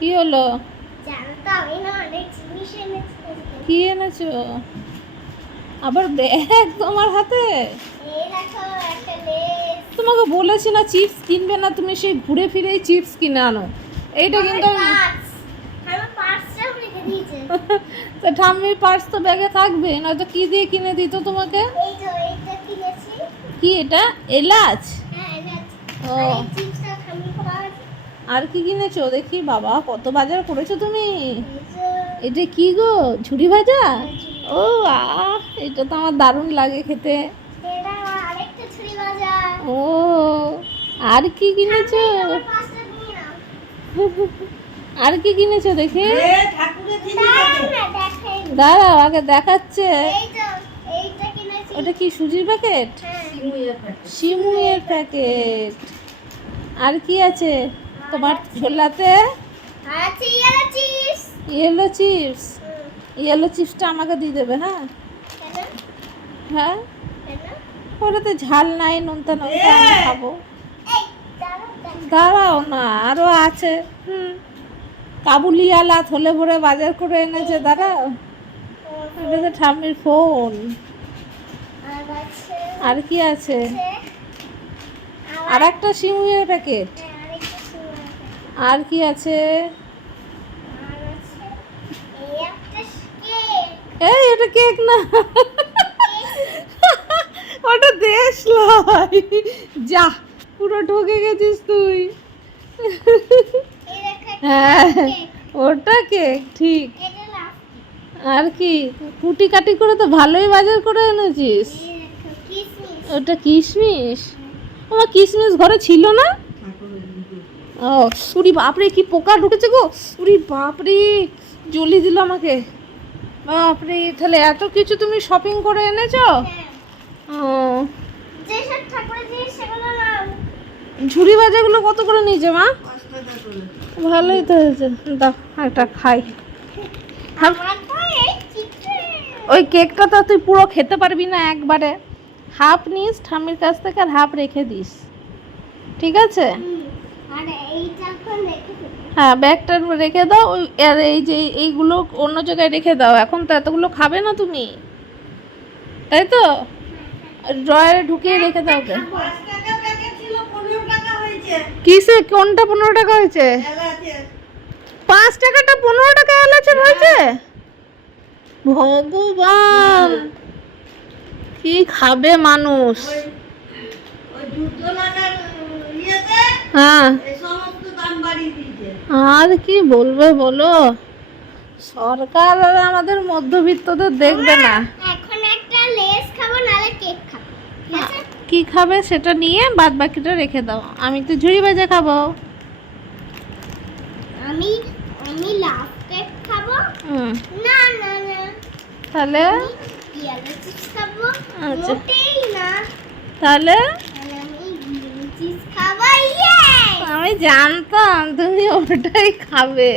কি হলো। কি এনেছো? আবার ব্যাগ তোমার হাতে? তোমাকে বলেছি না চিপস কিনবে না তুমি সেই ঘুরে ফিরেই চিপস কিনে আনো। এইটা কিন্তু তা ঠাম্মির পার্স তো ব্যাগে থাকবে নয়তো কি দিয়ে কিনে দিত তোমাকে? কি এটা? এলাচ? হ্যাঁ ও। আর কি কিনেছো? দেখি বাবা কত বাজার করেছ তুমি? এটা কি গো? ঝুড়ি ভাজা? ও আহ এটা তো আমার দারুণ লাগে খেতে। এটা আরেকটা ছুরি ভাজা। ও আর কি কিনেছো? আর কি কিনেছো দেখি? দাঁড়াও আগে দেখাচ্ছে। এই তো এইটা কিনেছি। ওটা কি সুজির প্যাকেট হ্যাঁ। শিমুয়ের প্যাকেট আর কি আছে? তোমার ছোলাতে? Yellow chips yellow chips yellow চিপসটা আমাকে দিয়ে দেবে হ্যাঁ? হ্যাঁ? ওটাতে ঝাল নাই নোনতা নোনতা আমি খাব। দাঁড়াও না আরও আছে হুম। কাবুলিয়ালা থলে ভরে বাজার করে এনেছে দাঁড়াও। এটা তো ঠাম্মির ফোন। আর আছে। কি আছে? আছে। আর একটা শিমুয়ের প্যাকেট হ্যাঁ, আরেকটা সুন্দর আছে। আর কি আছে? এই একটা কেক এই এটা কেক না। ওটা দেশ যা পুরো ঢুকে গেছিস তুই। এই দেখো একটা হ্যাঁ ওটা কেক ঠিক। আর কি কুটি কাটি করে তো ভালোই বাজার করে এনেছিস। ওটা কিশমিশ? আমার কিশমিশ ঘরে ছিল না? উরি বাপরে কি পোকা ঢুকেছে গো। উরি বাপরে জ্বলি দিল আমাকে। বাপরে তাহলে এত কিছু তুমি শপিং করে এনেছো? হ্যাঁ। ঝুড়ি ভাজাগুলো কত করে নিয়েছে মা? ভালোই তো হয়েছে। দাও একটা খাই। ওই কেকটা তো তুই পুরো খেতে পারবি না একবারে। হাফ নিস ঠামির কাছ থেকে আর হাফ রেখে দিস। ঠিক আছে? হ্যাঁ ব্যাগটা রেখে দাও আর এই যে এইগুলো অন্য জায়গায় রেখে দাও। এখন তো এতগুলো খাবে না তুমি। তাই তো? ড্রয়ারে ঢুকিয়ে রেখে দাও ওকে। কিসে? কোনটা পনেরো টাকা হয়েছে? পাঁচ টাকাটা পনেরো টাকা এলাচের হয়েছে? ভগবান! কি খাবে মানুষ? হ্যাঁ। আর কি বলবে বলো? সরকার আর আমাদের মধ্যবিত্তদের দেখবে না। এখন একটা লেস খাব নালে কেক খাব। কি খাবে সেটা নিয়ে বাদ বাকিটা রেখে দাও। আমি তো ঝুড়ি ভাজা খাব। আমি আমি লাভ কেক খাব। না না না। তাহলে? খাব। আচ্ছা। মোটেই না। তাহলে আর আমি গ্রিন চিপস খাব ইয়ে আমি জানতাম তুমি ওটাই খাবে।